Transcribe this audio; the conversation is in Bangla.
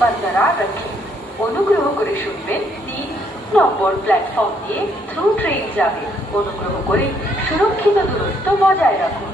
बरकरार रखें। অনুগ্রহ করে শুনবেন 3 নম্বর প্ল্যাটফর্ম দিয়ে থ্রু ট্রেন যাবে। অনুগ্রহ করে সুরক্ষিত দূরত্ব বজায় রাখুন।